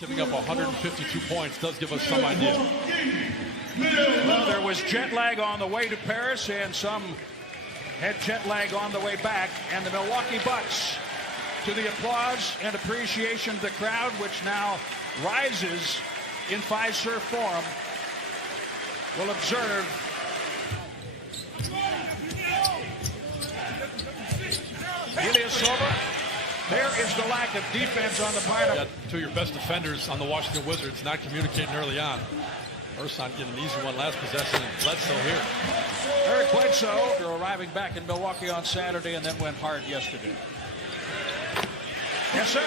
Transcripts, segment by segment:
Giving up 152 points does give us some idea. Well, there was jet lag on the way to Paris, and some had jet lag on the way back. And the Milwaukee Bucks, to the applause and appreciation of the crowd, which now rises in Fiserv Forum, will observe Ilyasova. There is the lack of defense on the part of two of your best defenders on the Washington Wizards not communicating early on. Ersan getting an easy one last possession, and Bledsoe here. Eric Bledsoe arriving back in Milwaukee on Saturday and then went hard yesterday. Yes, sir.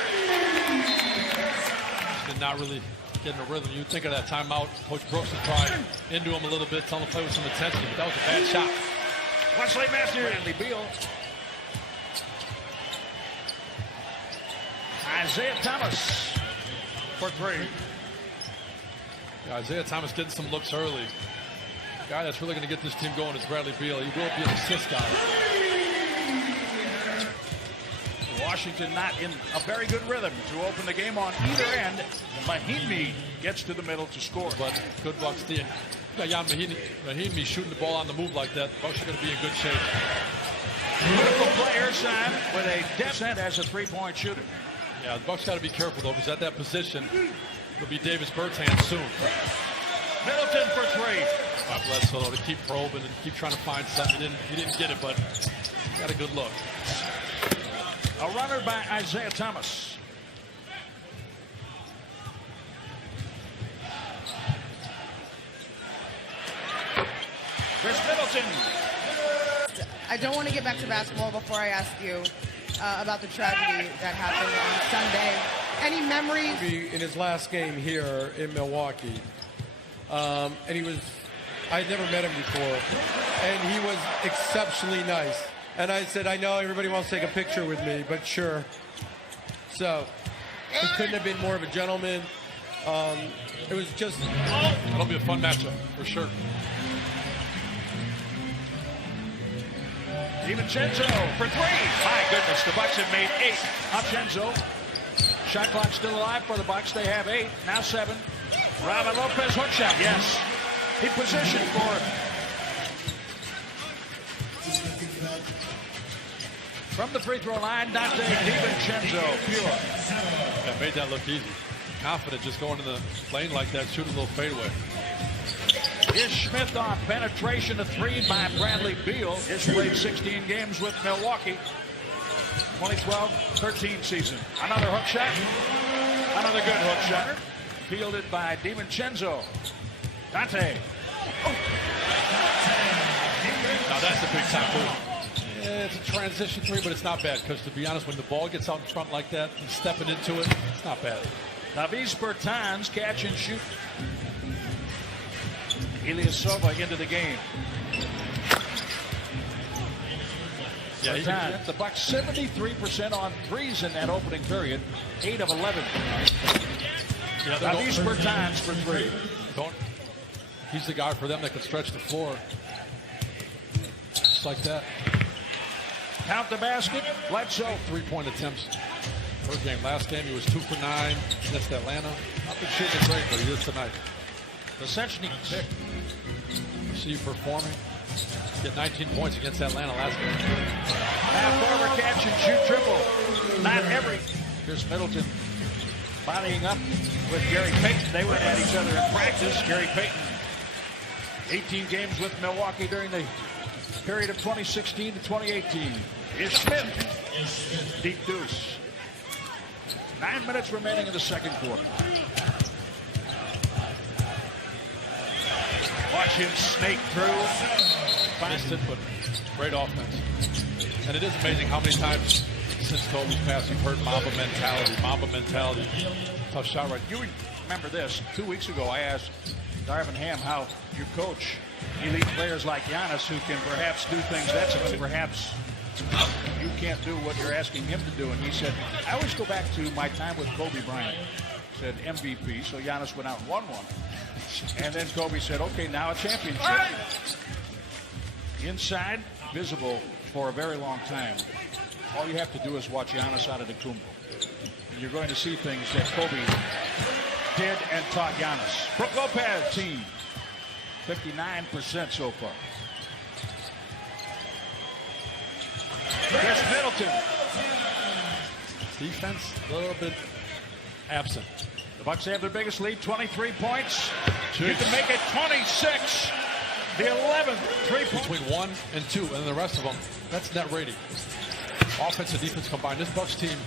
Did not really get in a rhythm. You'd think of that timeout. Coach Brooks would try into him a little bit, tell him to play with some intensity, but that was a bad shot. Wesley Matthews. Bradley Beal. Isaiah Thomas for three. Yeah, Isaiah Thomas getting some looks early. The guy that's really going to get this team going is Bradley Beal. He will be an assist guy. Washington not in a very good rhythm to open the game on either end. Mahimi gets to the middle to score. But good Bucks team. Jan Mahimi shooting the ball on the move like that. Bucks are going to be in good shape. Beautiful player, son, with a decent as a three-point shooter. Yeah, the Bucks got to be careful though, because at that position, it'll be Davis Bertans soon. Middleton for three. God bless Bledsoe to keep probing and keep trying to find something. He didn't get it, but got a good look. A runner by Isaiah Thomas. Chris Middleton. I don't want to get back to basketball before I ask you about the tragedy that happened on Sunday. Any memories? In his last game here in Milwaukee, and I'd never met him before, and he was exceptionally nice. And I said, I know everybody wants to take a picture with me, but sure. So he couldn't have been more of a gentleman. It was just... That'll be a fun matchup, for sure. DiVincenzo for three. My goodness, the Bucks have made 8. DiVincenzo. Shot clock still alive for the Bucks. They have 8, now 7. Robin Lopez hook shot. Yes. He positioned for it. From the free throw line, Dante DiVincenzo, pure. Yeah, made that look easy. Confident just going to the lane like that, shooting a little fadeaway. Ish Smith on penetration to three by Bradley Beal. Ish played 16 games with Milwaukee. 2012-13 season. Another hook shot. Another good hook shot. Fielded by DiVincenzo. Dante. Now that's a big time move. Yeah, it's a transition three, but it's not bad, because to be honest, when the ball gets out in front like that and stepping into it, it's not bad. Davis Bertans catch and shoot. Ilyasova into the game. Yeah, the Bucks 73% on threes in that opening period. 8 of 11. Yeah, Davis Bertans for three. He's the guy for them that can stretch the floor. Just like that. Count the basket. Bledsoe. 3-point attempts per game. Last game he was 2 for 9 against Atlanta. Not been shooting great, but he is tonight. The Sechnik pick. See you performing. Get 19 points against Atlanta last game. Half-court catch and shoot triple. Not every. Chris Middleton bodying up with Gary Payton. They went at each other in practice. Gary Payton, 18 games with Milwaukee during the period of 2016 to 2018. Ish Smith. Deep deuce. 9 minutes remaining in the second quarter. Watch him snake through. Missed it, but great offense. And it is amazing how many times since Kobe's pass you've heard Mamba mentality. Mamba mentality. Tough shot right. You remember this. 2 weeks ago, I asked Darvin Ham how you coach elite players like Giannis who can perhaps do things that perhaps you can't do what you're asking him to do. And he said, I always go back to my time with Kobe Bryant. Said MVP, so Giannis went out and won one. And then Kobe said, okay, now a championship. Inside, visible for a very long time. All you have to do is watch Giannis Antetokounmpo. And you're going to see things that Kobe did and taught Giannis. Brook Lopez team, 59% so far. Chris Middleton. Defense a little bit absent. The Bucks have their biggest lead, 23 points. Jeez. You can make it 26. The 11th 3-point. Between 1 and 2, and the rest of them, that's net rating. Offense and defense combined. This Bucks team,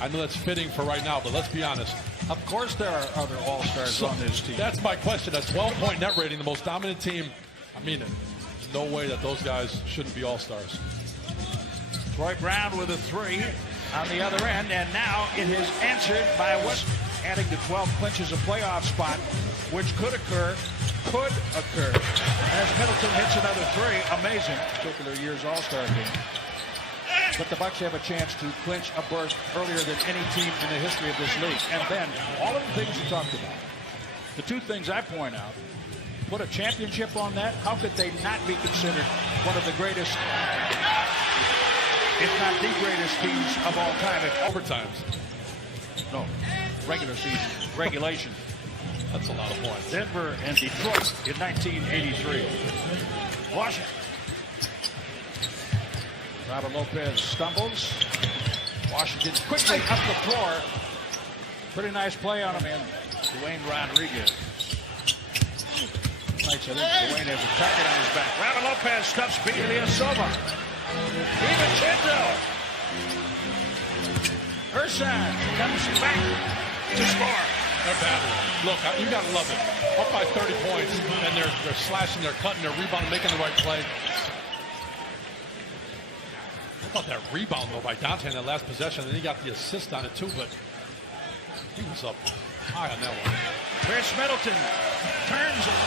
I know that's fitting for right now, but let's be honest. Of course there are other all-stars on this team. That's my question. A 12-point net rating, the most dominant team. I mean it. There's no way that those guys shouldn't be all-stars. Troy Brown with a 3 on the other end, and now it is answered by West, adding to 12 clinches a playoff spot, which could occur. As Middleton hits another 3. Amazing. Particular year's all-star game. But the Bucks have a chance to clinch a berth earlier than any team in the history of this league. And then all of the things you talked about, the 2 things I point out, put a championship on that. How could they not be considered one of the greatest, if not the greatest teams of all time? Overtimes. No, regular season, regulation. That's a lot of points. Denver and Detroit in 1983. Washington. Robert Lopez stumbles. Washington quickly up the floor. Pretty nice play on him, and Dwayne Rodriguez. I think Dwayne has a target on his back. Robert Lopez stuffs Ilyasova. DiVincenzo. Ersan comes back to score. They're bad. Look, you got to love it. Up by 30 points, and they're slashing, they're cutting, they're rebounding, making the right play. How about that rebound, though, by Dante in that last possession? And he got the assist on it, too, but he was up high on that one. Chris Middleton turns it.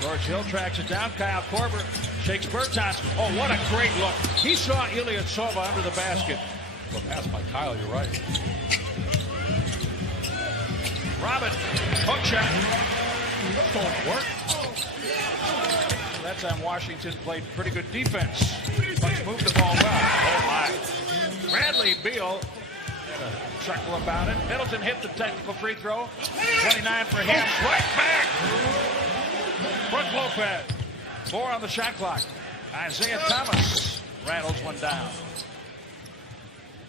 George Hill tracks it down. Kyle Korver shakes Bertans. Oh, what a great look. He saw Ilyasova under the basket. Well, pass by Kyle, you're right. Robin, hook shot. That's going to work. That time Washington played pretty good defense. Bucks moved the ball well. Oh my. Bradley Beal had a chuckle about it. Middleton hit the technical free throw. 29 for him. Right back. Brook Lopez. 4 on the shot clock. Isaiah Thomas rattles one down.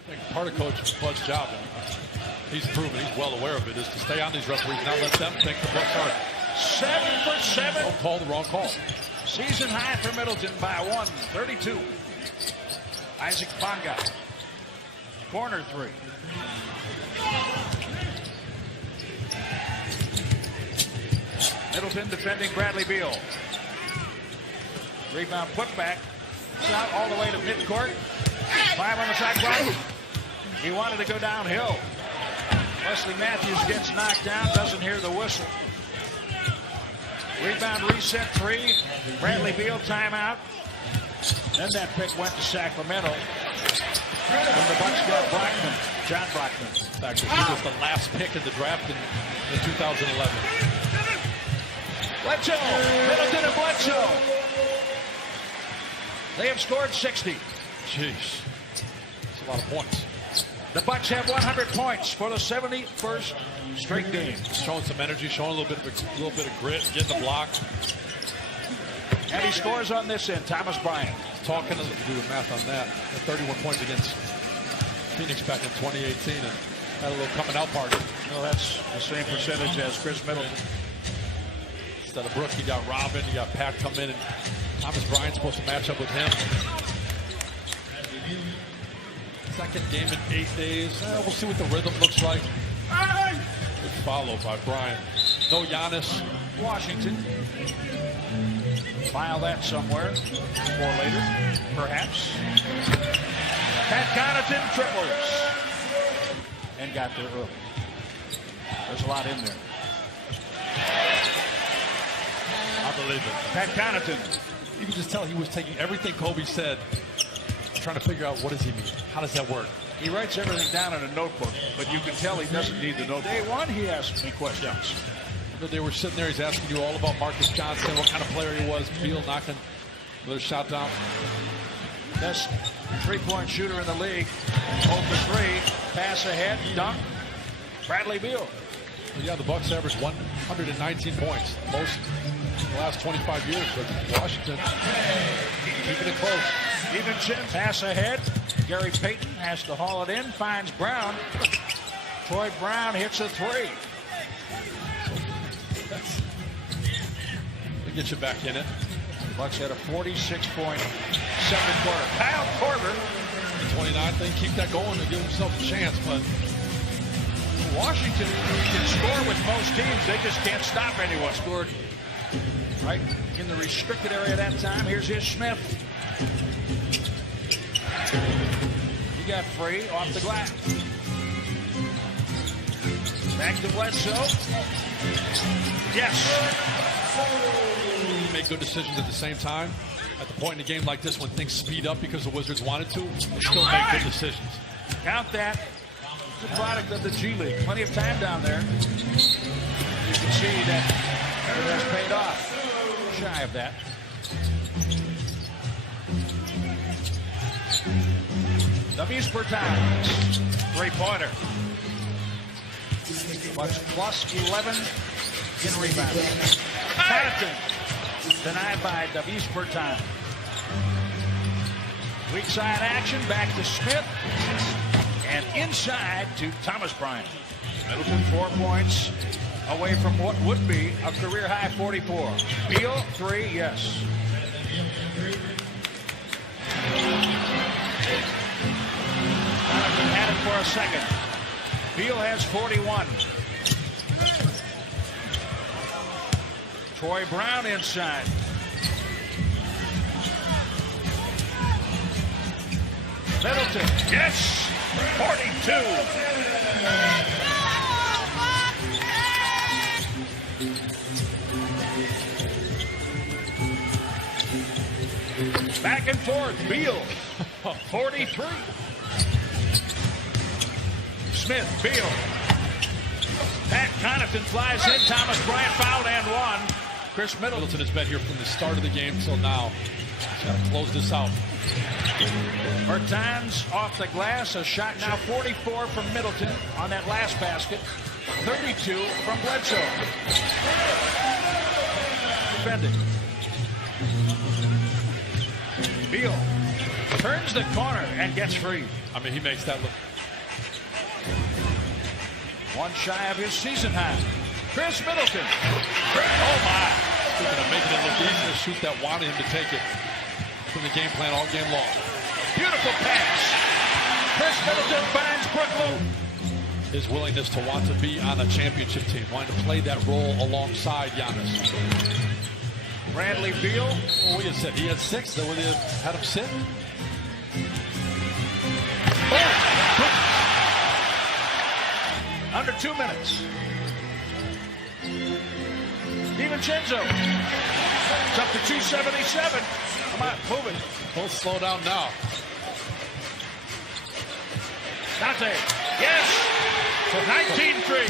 I think part of Coach Bud's job, and he's proven, he's well aware of it, is to stay on these referees, not let them think the Bucks are 7 for 7. Don't call the wrong call. Season high for Middleton by 1, 32. Isaac Bonga. Corner 3. Middleton defending Bradley Beal. Rebound put back. Shot all the way to midcourt. 5 on the shot clock. He wanted to go downhill. Wesley Matthews gets knocked down, doesn't hear the whistle. Rebound reset 3. Bradley Beal timeout. Then that pick went to Sacramento. When the Bucks got Brockman, John Brockman. In fact, he was the last pick in the draft in 2011. Bledsoe, Middleton and Bledsoe. They have scored 60. Jeez, that's a lot of points. The Bucks have 100 points for the 71st straight game. Showing some energy, showing a little bit of grit, getting the block. And he scores on this end. Thomas Bryant. Talking to do the math on that. 31 points against Phoenix back in 2018, and had a little coming out party. Well, that's the same percentage as Chris Middleton. Instead of Brook, you got Robin, you got Pat come in, and Thomas Bryant's supposed to match up with him. Second game in 8 days. We'll see what the rhythm looks like. Good follow by Bryant. No Giannis. Washington. File that somewhere. Or later, perhaps. Pat Connaughton triples. And got there early. There's a lot in there. I believe it. Pat Connaughton. You can just tell he was taking everything Kobe said, trying to figure out what does he mean? How does that work? He writes everything down in a notebook, but you can tell he doesn't need the notebook. Day one, he asked me questions. They were sitting there, he's asking you all about Marcus Johnson, what kind of player he was, Beal knocking another shot down. Best three-point shooter in the league. 0 for 3. Pass ahead, dunk. Bradley Beal. Well, yeah, the Bucks averaged 119 points, most in the last 25 years. But Washington keeping it close. Stevenson, pass ahead. Gary Payton has to haul it in, finds Brown. Troy Brown hits a three. They get you back in it. Bucks had a 46-point second quarter. Kyle Korver. The 29th thing, keep that going and give themselves a chance. But Washington can score with most teams. They just can't stop anyone. Scored right in the restricted area that time. Here's his Smith. He got free off the glass. Back to Bledsoe. Yes. Make good decisions at the same time. At the point in a game like this when things speed up because the Wizards wanted to, they still make good decisions. Count that. It's a product of the G League. Plenty of time down there. You can see that it has paid off. Shy of that. W's per time. Three-pointer. Bucks plus 11 in rebounds. Connaughton denied by W's per time. Weak side action, back to Smith. And inside to Thomas Bryant. Middleton 4 points away from what would be a career high 44. Beal, 3, yes. Connaughton had it for a second. Beal has 41. Troy Brown inside. Middleton, yes, 42. Back and forth, Beal, 43. Smith, Beal. Pat Connaughton flies in, Thomas Bryant fouled and one. Chris Middleton has been here from the start of the game till now. He's got to close this out. Bertans off the glass. A shot now 44 from Middleton on that last basket. 32 from Bledsoe. Defending. Beal turns the corner and gets free. I mean, he makes that look. One shy of his season high. Chris Middleton. Oh my. Speaking of making it look easy to shoot that, wanted him to take it from the game plan all game long. Beautiful pass. Chris Middleton finds Brook Lopez. His willingness to want to be on a championship team, wanting to play that role alongside Giannis. Bradley Beal. Well, we had said he had 6, so would he have had him sit? Under 2 minutes. DiVincenzo. It's up to 277. Come on, move it. Don't slow down now. Dante. Yes. 19-3.